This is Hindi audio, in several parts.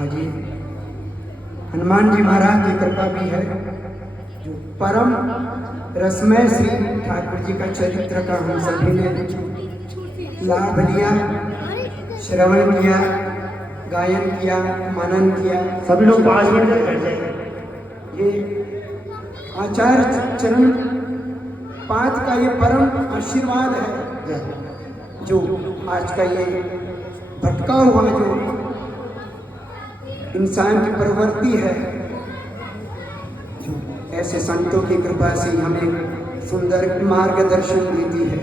आज ये हनुमान जी महाराज की कृपा भी है, जो परम रसमय श्री ठाकुर जी का चरित्र का हम सभी ने लाभ लिया, श्रवण किया, गायन किया, मनन किया। सभी लोग 5 मिनट तक बैठ जाएंगे। ये आचार्य चरण पाद का ये परम आशीर्वाद है, जो आज का ये भटका हुआ जो इंसान की प्रवृत्ति है, जो ऐसे संतों की कृपा से हमें सुंदर मार्गदर्शन देती है,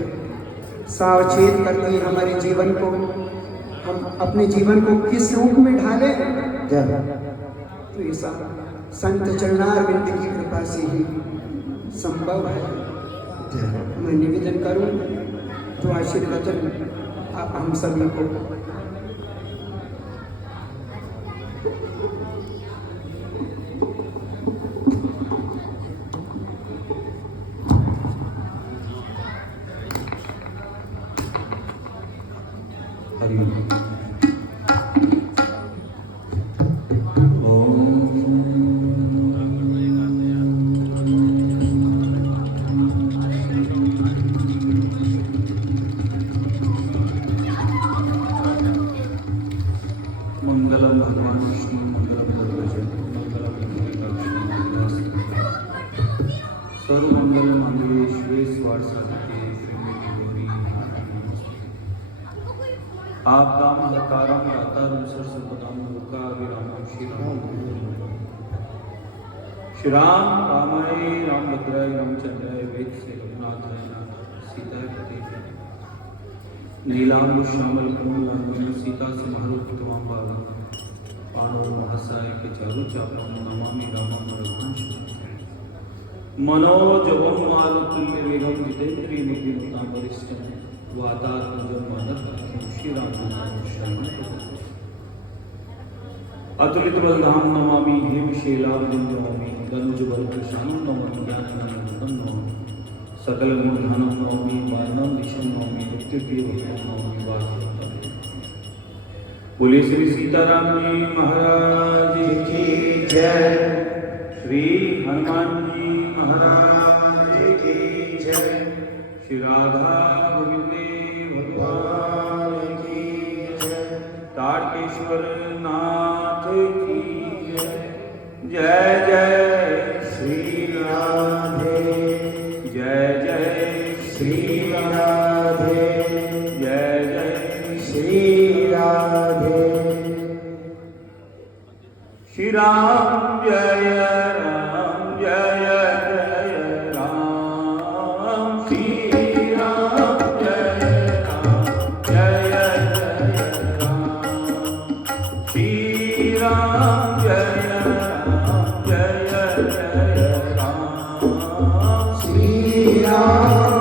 सावचेत करती है हमारे जीवन को। हम अपने जीवन को किस रूप में ढालें, तो ये सब संत चरणारविंद की कृपा से ही संभव है। मैं निवेदन करूं तो आशीर्वचन आप हम सभी को। मंगलम भगवान विष्णु मंगलम गरुड़ध्वज मंगलम सर्वमंगल मांगल्ये शिवे सर्वार्थसाधिके शरण्ये गौरी नारायणी। आपदां हतारं दातारं सर्वसंपदां लोकाभिरामं श्री राम रामाय रामभद्राय रामचंद्राय वेदसे रघुनाथाय नाथाय सीताय पते नीलांब श्यामल कोमलांगन सीता समारोपितवां बालं पाणो महासाय के चारु चापं नमामि रामं रघुवंशं मनोजवं मारुतुल्य वेगं जितेन्द्रिय मुद्रिमतां वरिष्ठं वातात्मजं मानसं श्रीरामनाथं शरणं अतुलित बलधाम नमामि हेम शैलाब्जं नमामि दनुज बलकृशानं नमामि ज्ञाननायकं नमामि सकल मूर्धनं नमामि वारणं दिशं नमामि नित्यप्रिय भक्तं नमामि वासुदेवं। बोले श्री सीताराम जी महाराज की जय। श्री हनुमान जी महाराज की जय। श्री राधा गोविंदे भगवान की जय। तारकेश्वर नाथ की जय। जय जय श्री राधे, जय जय श्री राधे, जय जय श्री राधे। श्री राम जय राम, जय जय राम। श्री राम जय राम, जय जय राम। श्री राम जय राम, जय जय राम। श्री राम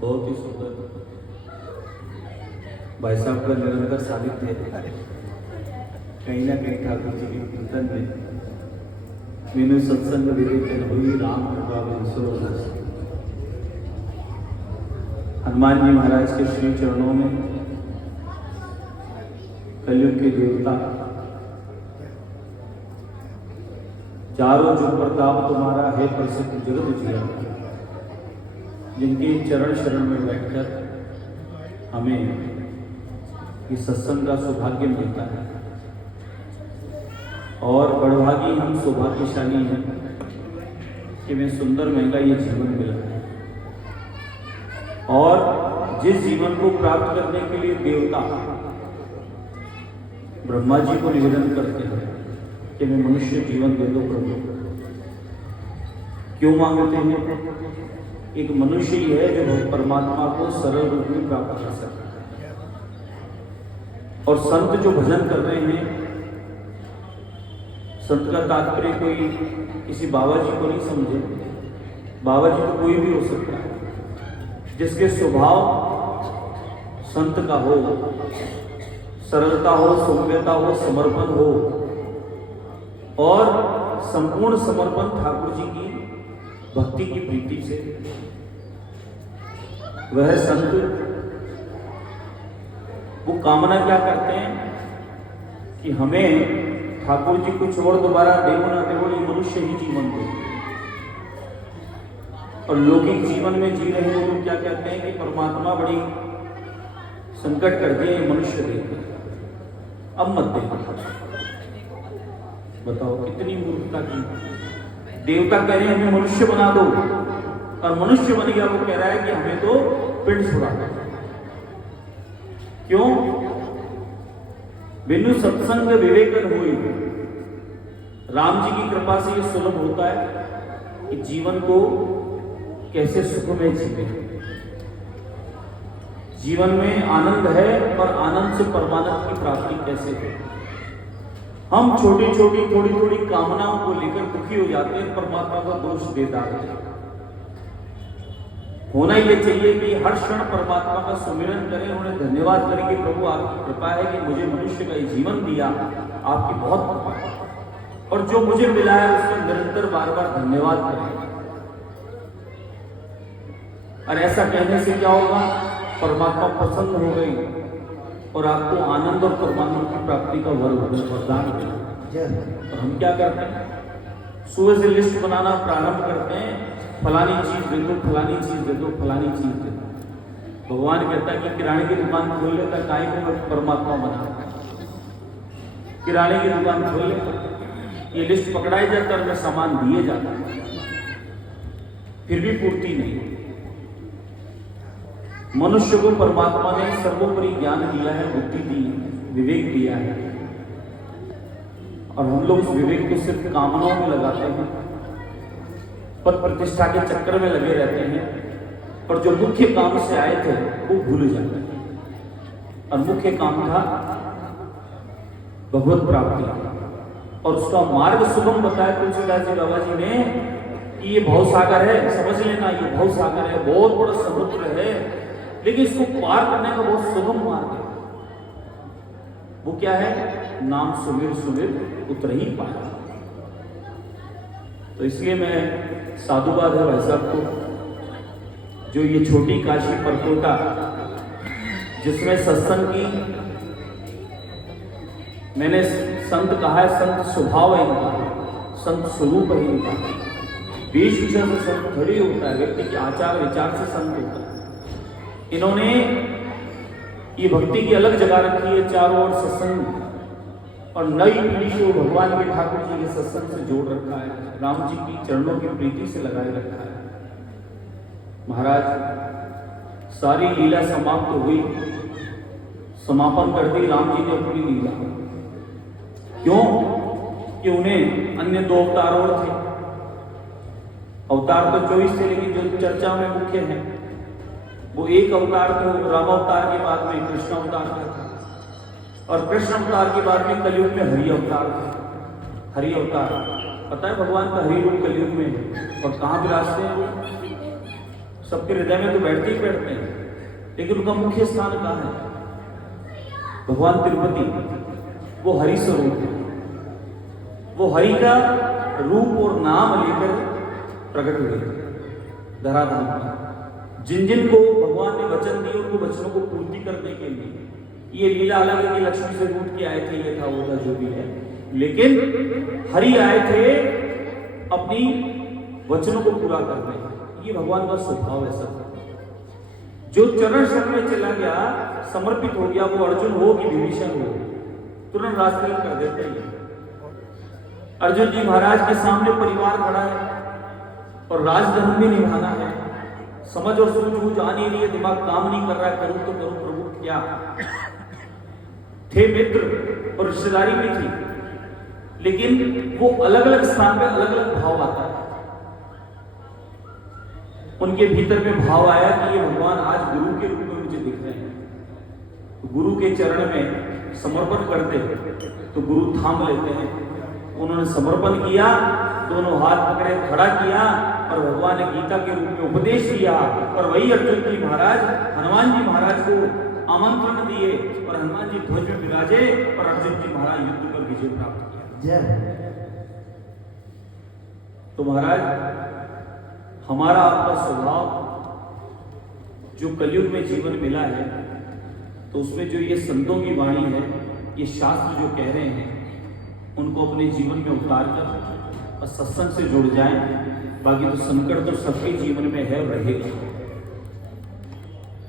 बहुत ही सुंदर भाई साहब का निरंतर सानिध्य है। कहीं ना कहीं ठाकुर जी के कीर्तन में मीनू सत्संग विवेचन हुई राम कृपा हनुमान जी महाराज के श्री चरणों में कलयुग के देवता चारों जो प्रताप तुम्हारा है प्रसिद्ध जगत जिया, जिनके चरण शरण में बैठकर हमें इस सत्संग का सौभाग्य मिलता है और बड़भागी हम सौभाग्यशाली हैं कि हमें सुंदर महंगा ये जीवन मिला है। और जिस जीवन को प्राप्त करने के लिए देवता ब्रह्मा जी को निवेदन करते हैं कि हमें मनुष्य जीवन दे दो प्रभु, क्यों मांगते हैं? एक मनुष्य ही है जो परमात्मा को सरल रूप में प्राप्त कर सकता है। और संत जो भजन कर रहे हैं, संत का तात्पर्य कोई किसी बाबा जी को नहीं समझे, बाबा जी तो कोई भी हो सकता है जिसके स्वभाव संत का हो, सरलता हो, सौम्यता हो, समर्पण हो और संपूर्ण समर्पण ठाकुर जी की भक्ति की प्रीति से, वह संत वो कामना क्या करते हैं कि हमें ठाकुर जी कुछ और दोबारा देव ना देव, ये मनुष्य ही जीवन दो। और लौकिक जीवन में जी रहे हैं लोग क्या कहते हैं कि परमात्मा बड़ी संकट कर दिया ये मनुष्य देकर, अब मत देखो। बताओ कितनी मूर्खता की। देवता कह रहे हैं हमें मनुष्य बना दो, और मनुष्य बन गया वो कह रहा है कि हमें तो पिंड छुड़ा दो। क्यों? बिनु सत्संग विवेकन हुई। राम जी की कृपा से ये सुलभ होता है कि जीवन को कैसे सुख में जीवे। जीवन में आनंद है, पर आनंद से परमानंद की प्राप्ति कैसे हो। हम छोटी छोटी थोड़ी थोड़ी कामनाओं को लेकर दुखी हो जाते हैं, परमात्मा का दोष देता है। होना ये चाहिए कि हर क्षण परमात्मा का सुमिरन करें, उन्हें धन्यवाद करें कि प्रभु आपकी कृपा है कि मुझे मनुष्य का ये जीवन दिया, आपकी बहुत कृपा है, और जो मुझे मिला है उसका निरंतर बार बार धन्यवाद करें। और ऐसा कहने से क्या होगा? परमात्मा प्रसन्न हो गई और आपको आनंद और परमात्मा की प्राप्ति का वरदान मिला। और हम क्या करते हैं? सुबह से लिस्ट बनाना प्रारंभ करते हैं, फलानी चीज दे दो, फलानी चीज दे दो, फलानी चीज दे दो। भगवान कहता है कि किराने की दुकान खोल लेता, काहे को मैं परमात्मा बना। किराने की दुकान खोल लेता, ये लिस्ट पकड़ाई जाता और मैं सामान दिए जाता, फिर भी पूर्ति नहीं। मनुष्य को परमात्मा ने सर्वोपरि ज्ञान दिया है, बुद्धि दी है, विवेक दिया है, और हम लोग उस विवेक को सिर्फ कामनाओं में लगाते हैं, पद प्रतिष्ठा के चक्कर में लगे रहते हैं, और जो मुख्य काम से आए थे वो भूल जाते हैं। और मुख्य काम था भगवत प्राप्ति, और उसका मार्ग सुगम बताया तुलसीदास जी बाबा जी ने कि ये भवसागर है, समझ लेना ये भवसागर है, बहुत बड़ा समुद्र है, लेकिन इसको पार करने का बहुत सुगम मार्ग है। वो क्या है? नाम सुमिर सुमिर उतर ही पाया। तो इसलिए मैं साधुवाद है भाई साहब को, जो ये छोटी काशी परकोटा जिसमें सत्संग की, मैंने संत कहा है, संत स्वभाव है इनका, संत स्वरूप है इनका, वेशभूषा से संत थोड़ी होता है, व्यक्ति के आचार विचार से संत होता है। इन्होंने ये भक्ति की अलग जगह रखी है, चारों ओर सत्संग, और नई पीढ़ी को भगवान के ठाकुर जी के सत्संग से जोड़ रखा है, राम जी की चरणों की प्रीति से लगाए रखा है। महाराज सारी लीला समाप्त हुई, समापन कर दी राम जी ने अपनी लीला। क्यों? कि उन्हें अन्य 2 अवतार और थे। अवतार तो 24 थे, लेकिन जो चर्चा में मुख्य है वो एक अवतार तो राम अवतार के बाद में कृष्ण अवतार का था, और कृष्ण अवतार के बाद में कलयुग में हरि अवतार था। हरि अवतार पता है भगवान का हरि रूप कलयुग में है, और कहाँ विराजते हैं वो? सबके हृदय में तो बैठते ही बैठते हैं, लेकिन उनका मुख्य स्थान कहाँ है? भगवान तिरुपति, वो हरि स्वरूप है। वो हरि का रूप और नाम लेकर प्रकट हुए धराधाम पर। जिन जिन को भगवान ने वचन दिए उनको वचनों को पूर्ति करने के लिए, ये लीला अलग है कि लक्ष्मी से रूठ के आए थे, ये था वो था जो भी है, लेकिन हरि आए थे अपनी वचनों को पूरा करने। ये भगवान का स्वभाव है। सब जो चरण शरण में चला गया, समर्पित हो गया, वो अर्जुन हो कि विभीषण हो, तुरंत रास्ते कर देते हैं। अर्जुन जी महाराज के सामने परिवार खड़ा है और राजधर्म भी निभाना है, समझ और सूझबूझ आ नहीं रही है, दिमाग काम नहीं कर रहा है, करूं तो करूं प्रभु क्या। थे मित्र और रिश्तेदारी भी थी, लेकिन वो अलग अलग स्थान पे अलग अलग भाव आता है। उनके भीतर में भाव आया कि ये भगवान आज गुरु के रूप में मुझे दिख रहे हैं, तो गुरु के चरण में समर्पण करते तो गुरु थाम लेते हैं। उन्होंने समर्पण किया, दोनों हाथ पकड़े खड़ा किया, और भगवान ने गीता के रूप में उपदेश दिया। और वही अर्जुन जी महाराज हनुमान जी महाराज को आमंत्रण दिए, और हनुमान जी ध्वज में विराजे, और अर्जुन जी महाराज युद्ध पर विजय प्राप्त किया। तो महाराज हमारा आपका स्वभाव जो कलयुग में जीवन मिला है, तो उसमें जो ये संतों की वाणी है, ये शास्त्र जो कह रहे हैं, उनको अपने जीवन में उतार कर और सत्संग से जुड़ जाएं। बाकी तो संकट तो सबके जीवन में है और रहेगा।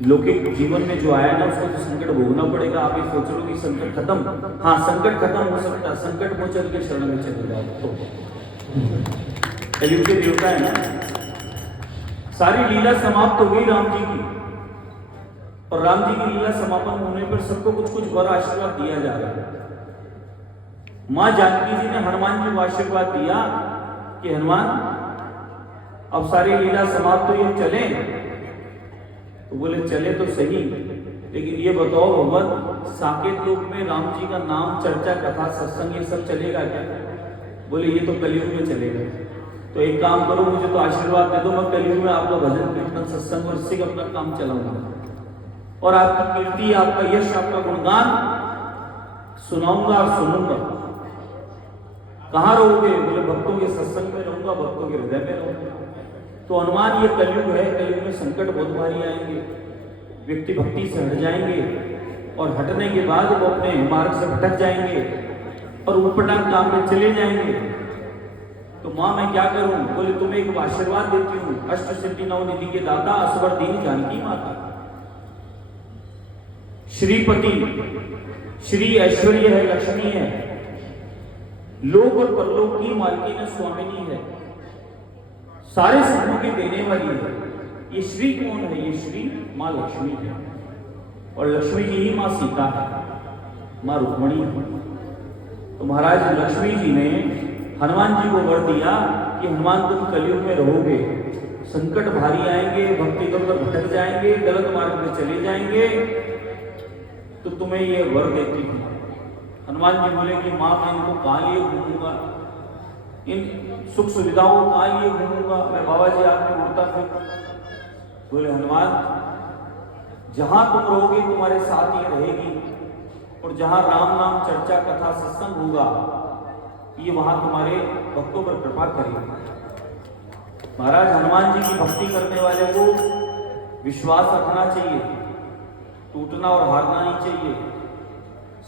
लौकिक जीवन में जो आया ना उसको तो संकट भोगना पड़ेगा। आप ये सोच लो कि संकट खत्म, हाँ संकट खत्म हो सकता है, संकट मोचन के शरण में चले जाओ तो। कलयुग के देवता है ना, सारी लीला समाप्त हो गई राम जी की, और राम जी की लीला समापन होने पर सबको कुछ कुछ वर आशीर्वाद दिया जा रहा है। मां जानकी जी ने हनुमान जी को आशीर्वाद दिया कि हनुमान अब सारी लीला समाप्त हुई, अब चले। तो बोले चले तो सही, लेकिन ये बताओ भगवान साकेत लोक में राम जी का नाम, चर्चा, कथा, सत्संग ये सब चलेगा क्या? बोले ये तो कलयुग में चलेगा। तो एक काम करो, मुझे तो आशीर्वाद दे दो, मैं कलयुग में आपका भजन कीर्तन सत्संग और इससे अपना काम चलाऊंगा, और आपकी कीर्ति, आपका यश, आपका गुणगान सुनाऊंगा और सुनूंगा। कहाँ रहोगे? बोले भक्तों के सत्संग में रहूंगा, भक्तों के हृदय में रहूंगा। तो अनुमान ये कलयुग है, कलयुग में संकट बहुत भारी आएंगे, व्यक्ति भक्ति से हट जाएंगे, और हटने के बाद वो अपने मार्ग से भटक जाएंगे और उटपटांग काम में चले जाएंगे। तो माँ मैं क्या करूं? बोले तुम्हें एक आशीर्वाद देती हूँ, अष्ट सिद्धि नौ निधि के दाता, असवर दीन जानकी माता, श्रीपति, श्री ऐश्वर्य है, लक्ष्मी है, लोक और परलोक की मालकिन स्वामिनी है, सारे सुखों के देने वाली है। ये श्री कौन है? ये श्री माँ लक्ष्मी है, और लक्ष्मी जी ही माँ सीता है, माँ रुक्मणी है। तो महाराज लक्ष्मी जी ने हनुमान जी को वर दिया कि हनुमान तुम कलयुग में रहोगे, संकट भारी आएंगे, भक्ति इधर उधर भटक जाएंगे, गलत मार्ग में चले जाएंगे, तो तुम्हें ये वर देती हूँ। हनुमान जी बोले कि माँ मैं इनको कहाँ लिए घूमूंगा, इन सुख सुविधाओं को कहाँ लिए घूमूंगा, मैं बाबा जी आपने उड़ता फिर। बोले हनुमान जहां तुम रहोगे तुम्हारे साथ ये रहेगी, और जहां राम नाम चर्चा कथा सत्संग होगा ये वहां तुम्हारे भक्तों पर कृपा करेगी। महाराज हनुमान जी की भक्ति करने वाले को विश्वास रखना चाहिए, टूटना और हारना नहीं चाहिए।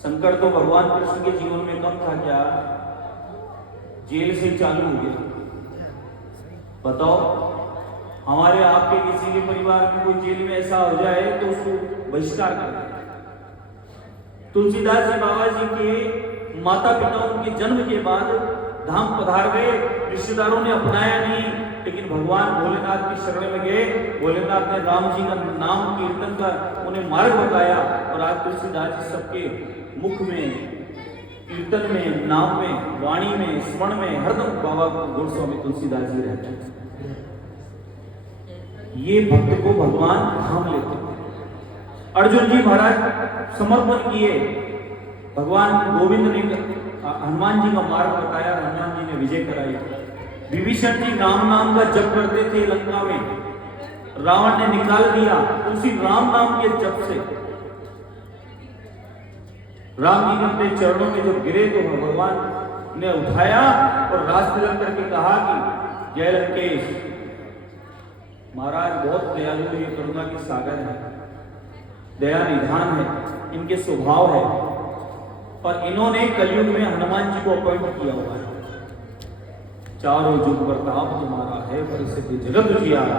संकट तो भगवान कृष्ण के जीवन में कम था क्या? जेल से चालू हो गया। बताओ हमारे आपके किसी के परिवार में कोई जेल में ऐसा हो जाए तो उसको बहिष्कार कर दें। तुलसीदास जी बाबा जी के माता पिता उनके जन्म के बाद धाम पधार गए, रिश्तेदारों ने अपनाया नहीं, लेकिन भगवान भोलेनाथ की शरण में गए। भोलेनाथ ने राम जी का नाम कीर्तन का उन्हें मार्ग बताया, और आज तुलसीदास जी सबके मुख में, कीर्तन में, नाम में, वाणी में, स्मरण में हरदम बाबा गोस्वामी तुलसीदास जी रहते हैं। ये भक्त को भगवान थाम लेते हैं। अर्जुन जी महाराज समर्पण किए, भगवान गोविंद ने हनुमान जी का मार्ग बताया, हनुमान जी ने विजय कराई। विभीषण जी राम नाम का जप करते थे लंका में, रावण ने निकाल दिया, उसी राम नाम के जप से राम जी ने अपने चरणों में जब गिरे तो भगवान ने उठाया और रास तिलक करके कहा कि जय लंकेश। महाराज बहुत दयालु है, करुणा के सागर है, दया निधान है, इनके स्वभाव है, और इन्होंने कलयुग में हनुमान जी को अपॉइंट किया हुआ है। चारों युग प्रताप तुम्हारा है, परिसिद्धि जगत उजियारा।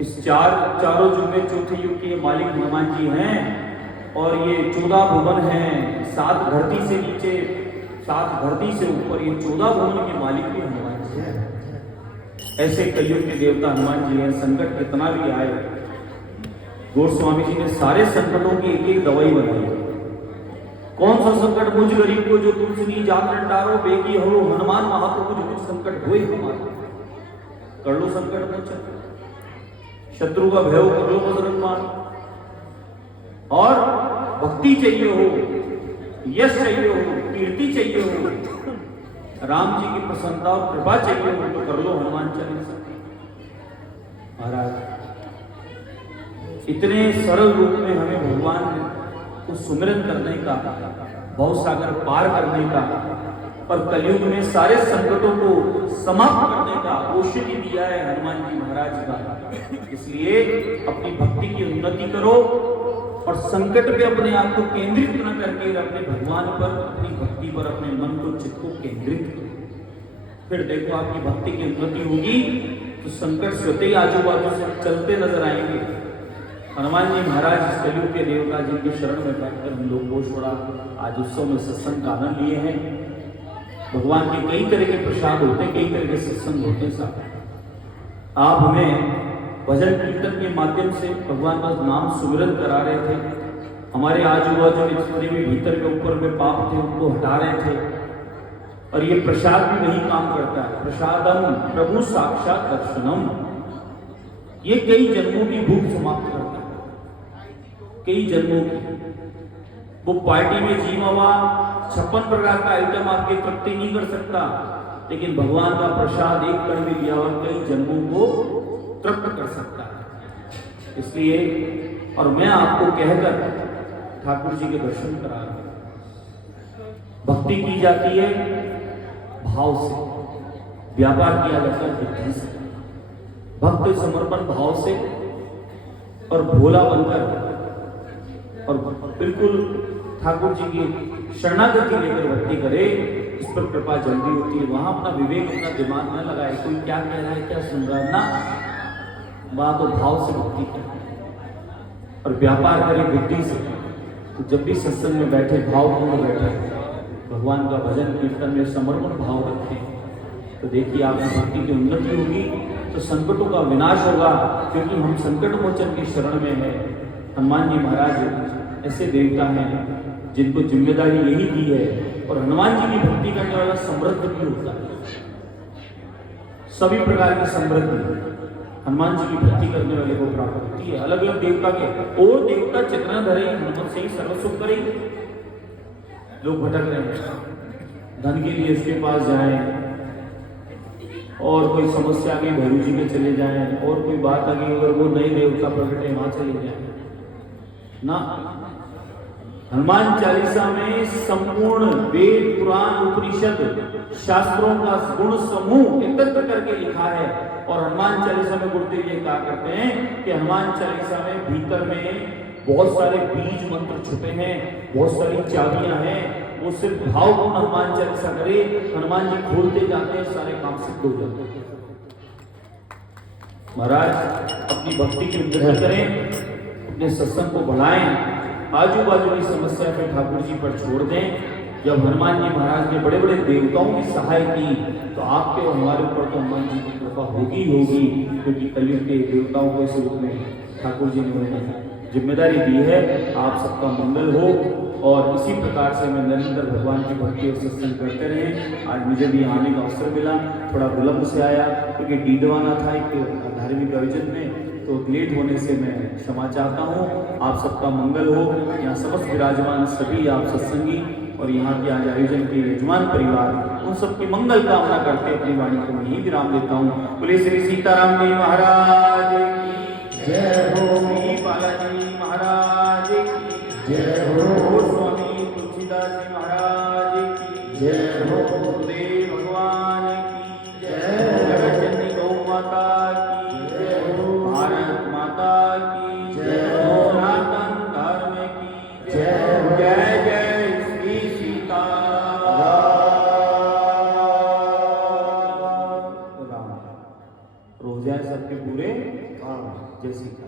इस चारों युग में चौथे युग के मालिक हनुमान जी हैं, और ये 14 भुवन हैं, 7 धरती से नीचे, 7 धरती से ऊपर, ये 14 भुवन के मालिक भी हनुमान जी हैं। ऐसे कलयुग के देवता हनुमान जी हैं। संकट कितना भी आए, गोस्वामी जी ने सारे संकटों की एक एक दवाई बनाई। कौन सा संकट मुझ गरीब को जो तुमसे नहीं जाकर डारो बेकी हो, हनुमान महाप्रभु जो कुछ संकट हुए हमारे कर लो संकट मोचन, शत्रु का भय कर लो बजरंग मान। और भक्ति चाहिए हो, यश चाहिए हो, कीर्ति चाहिए हो, राम जी की प्रसन्नता और कृपा चाहिए हो तो कर लो हनुमान चालीसा। महाराज इतने सरल रूप में हमें भगवान को सुमिरन करने का, भव सागर पार करने का, और कलयुग में सारे संकटों को समाप्त करने का औषधि दिया है हनुमान जी महाराज का। इसलिए अपनी भक्ति की उन्नति करो, और संकट पे अपने आप को केंद्रित न करके अपने भगवान पर, अपनी भक्ति पर अपने मन को, चित्त को केंद्रित करो। फिर देखो आपकी भक्ति की उन्नति होगी तो संकट स्वतः ही आजू बाजू से चलते नजर आएंगे। हनुमान जी महाराज इस कलयुग के देवता जिनके शरण में बैठकर हम लोग गोषवाड़ा आज उत्सव में सत्संग का आनंद लिए हैं। भगवान के कई तरह के प्रसाद होते हैं, कई तरह के सत्संग होते हैं। साहब आप हमें भजन कीर्तन के माध्यम से भगवान का नाम सुमिरन करा रहे थे। हमारे आजू बाजू में जितने भी भीतर के ऊपर में पाप थे उनको हटा रहे थे। और ये प्रसाद भी वही काम करता है। प्रसादम प्रभु साक्षात दर्शनम, ये कई जन्मों की भूख समाप्त करता है, कई जन्मों की। वो पार्टी में जी मामा 56 प्रकार का आइटम आपके तृप्ति नहीं कर सकता, लेकिन भगवान का प्रसाद एक कण में लिया और कई जन्मों को तृप्त कर सकता है। इसलिए और मैं आपको कहकर ठाकुर जी के दर्शन करा रहा हूं। भक्ति की जाती है भाव से, व्यापार किया जाता है बुद्धि से। भक्त समर्पण भाव से और भोला बनकर और बिल्कुल ठाकुर जी की शरणागति लेकर भक्ति करे, इस पर कृपा जल्दी होती है। वहां अपना विवेक, अपना दिमाग न लगाए, कोई क्या कह रहा है, क्या सुन रहा है ना, वहां तो भाव से भक्ति करे और व्यापार करे बुद्धि से। तो जब भी सत्संग में बैठे भावपूर्ण बैठे, भगवान का भजन कीर्तन में समर्पण भाव रखें, तो देखिए आपकी भक्ति की उन्नति होगी, तो संकटों का विनाश होगा। क्योंकि हम संकट मोचन की शरण में है। हनुमान जी महाराज ऐसे देवता हैं जिनको जिम्मेदारी यही दी है। और हनुमान जी की भक्ति करने वाला समृद्ध भी होता है, सभी प्रकार की समृद्धि हनुमान जी की भक्ति करने वाले को प्राप्त होती है। अलग अलग देवता के और देवता चक्र धरे हनुमत से ही सर्व सुख करे। लोग भटक रहे हैं, धन के लिए इसके पास जाएं, और कोई समस्या आ गई भैरू जी के चले जाएं, और कोई बात आ गई अगर वो नए देवता प्रकट है वहां चले जाएं ना। हनुमान चालीसा में संपूर्ण वेद पुराण उपनिषद शास्त्रों का गुण समूह एकत्र करके लिखा है। और हनुमान चालीसा में गुरुदेव ये कहा करते हैं कि हनुमान चालीसा में भीतर में बहुत सारे बीज मंत्र छुपे हैं, बहुत सारी चाबियां हैं। वो सिर्फ भावपूर्ण हनुमान चालीसा करे, हनुमान जी खोलते जाते हैं, सारे काम सिद्ध हो जाते हैं। महाराज अपनी भक्ति की उन्नति करें, अपने सत्संग को बढ़ाएं, आजू बाजू की समस्या पे ठाकुर जी पर छोड़ दें। जब हनुमान जी महाराज ने बड़े बड़े देवताओं की सहाय की, तो आपके और हमारे ऊपर तो हनुमान जी की कृपा होगी होगी, क्योंकि कलयुग के देवताओं के स्वरूप में ठाकुर जी ने उन्हें जिम्मेदारी दी है। आप सबका मंगल हो, और इसी प्रकार से मैं निरंतर भगवान की भक्ति और सत्संग करते रहे। आज मुझे भी आने का अवसर मिला, थोड़ा विलंब से आया क्योंकि डीडवाना था एक धार्मिक आयोजन में, तो लेट होने से मैं क्षमा चाहता हूँ। आप सबका मंगल हो। यहाँ समस्त विराजमान सभी आप सत्संगी और यहाँ के आज आयोजन के यजमान परिवार, उन सबकी मंगल कामना करके अपनी वाणी को मैं यही विराम देता हूँ। बोले श्री सीताराम जी महाराज की जय हो, श्री बालाजी महाराज की जय हो, स्वामी तुलसीदास जी महाराज की जय हो, गुरुदेव भगवान की जय हो, जगत जननी गौ माता की जय हो, भारत माता की जय हो, सनातन धर्म की जय हो, जय जय श्री सीता राम। हो जाए सबके पूरे काम। जय सीता।